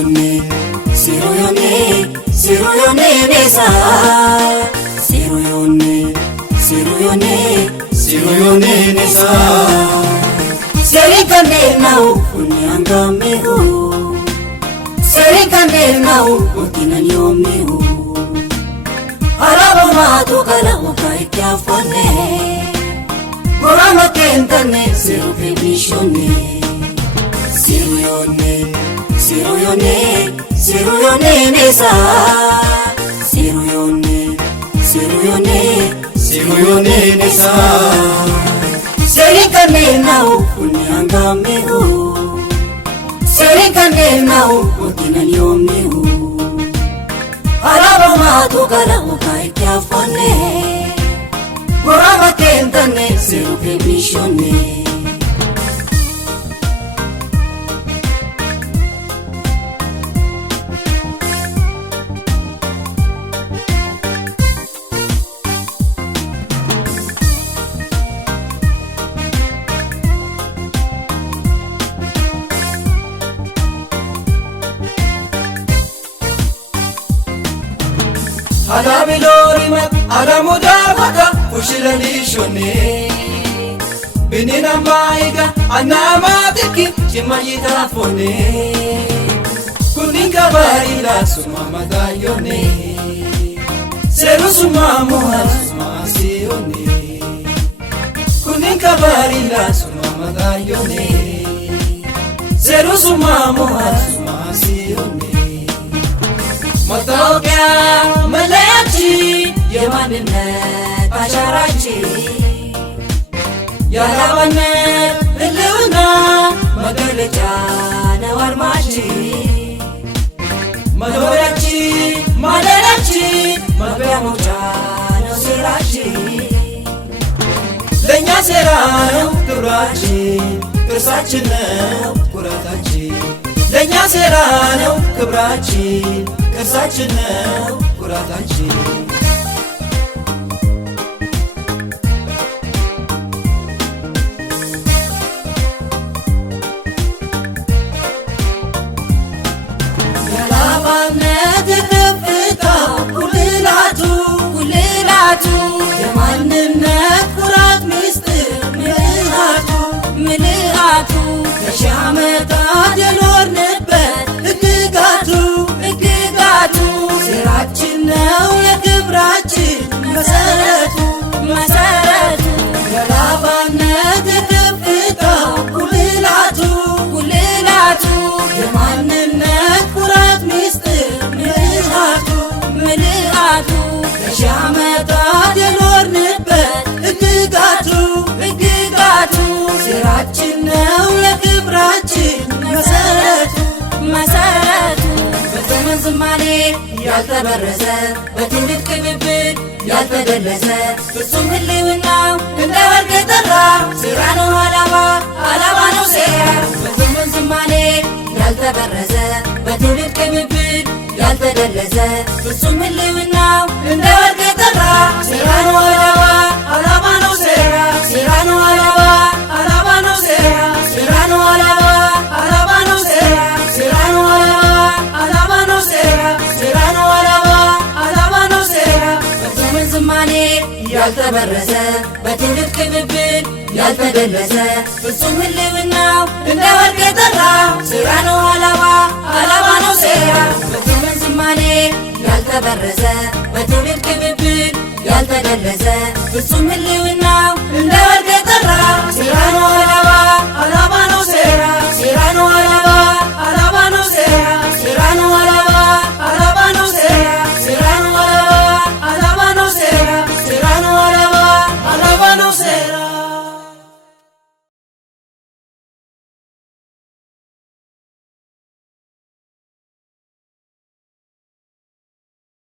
Siruyone, Siruyone, Siruyone Nesa. Siruyone, Siruyone, Siruyone Nesa. Serikane nau unyangamehu, serikane nau utinanyomehu. Arabo matu kala ukai kya fone, Morama kentane sirupe mishone. Siruyone, Siruyone, Siruyone Nesa. Siruyone, Siruyone, Siruyone Nesa. Serikane nau unyangamehu, serikane nau utinanyomehu. Arabo matu kala ukai kya fone, Morama kentane sirupe mishone. Ada bilorimat, ada mudabaka, ushilani shone. Binina maiga, anamatiki, chimayita fone. Kuninga barila sumama dayone, seru sumamo suma sione. Kuninga barila sumama dayone, seru sumamo suma sione. Mataukia melechi yemannet asharachi yalabanet iluna magalecha nawarmachi madorachi magbeamucha nosirachi lenya serano kurachi kersachine kuratachi lenya serano kurachi Kersachine kuratachi. Yalabanet kepita kulilatu kulilatu. Yemannet kurat mistir milihatu milihatu. Keshametat yelornebet ikigatu. Siraችን ነው የክብራችን መሰረቱ መሰረቱ። የላባነት የከፍታው ጉልላቱ ጉልላቱ። የማንነት ኩራት ሚስጥር ምልአቱ ምልአቱ። ከሺህ ዓመታት የኖርንበት ሕግጋቱ ሕግጋቱ። ስራችን ነው የክብራችን መሰረቱ መሰረቱ። በዘመን ዝማሬ ያልተበረዘ በትውልድ ቅብብል ያልተደለዘ ፍጹም ህልውናው እንደ ወርቅ የጠራ ሥራ ነው ዓላማ ዓላማ ነው ሴራ። በዘመን ዝማሬ ያልተበረዘ በትውልድ ቅብብል ያልተደለዘ ፍጹም ህልውናው እንደ ወርቅ የጠራ ሥራ ነው ዓላማ ዓላማ ነው ሴራ። ሥራ ነው ዓላማ ዓላማ ነው ሴራ። ሥራ ነው ዓላማ ዓላማ ነው ሴራ። ሥራ ነው ዓላማ ዓላማ ነው ሴራ። ሥራ ነው ዓላማ ዓላማ ነው ሴራ። በዘመን ዝማሬ ያልተበረዘ በትውልድ ቅብብል ያልተደለዘ ፍጹም ህልውናው እንደ ወርቅ የጠራ ሥራ ነው ዓላማ ዓላማ ነው ሴራ። በዘመን ዝማሬ ያልተበረዘ በትውልድ ቅብብል ያልተደለዘ ፍጹም ህልውናው እንደ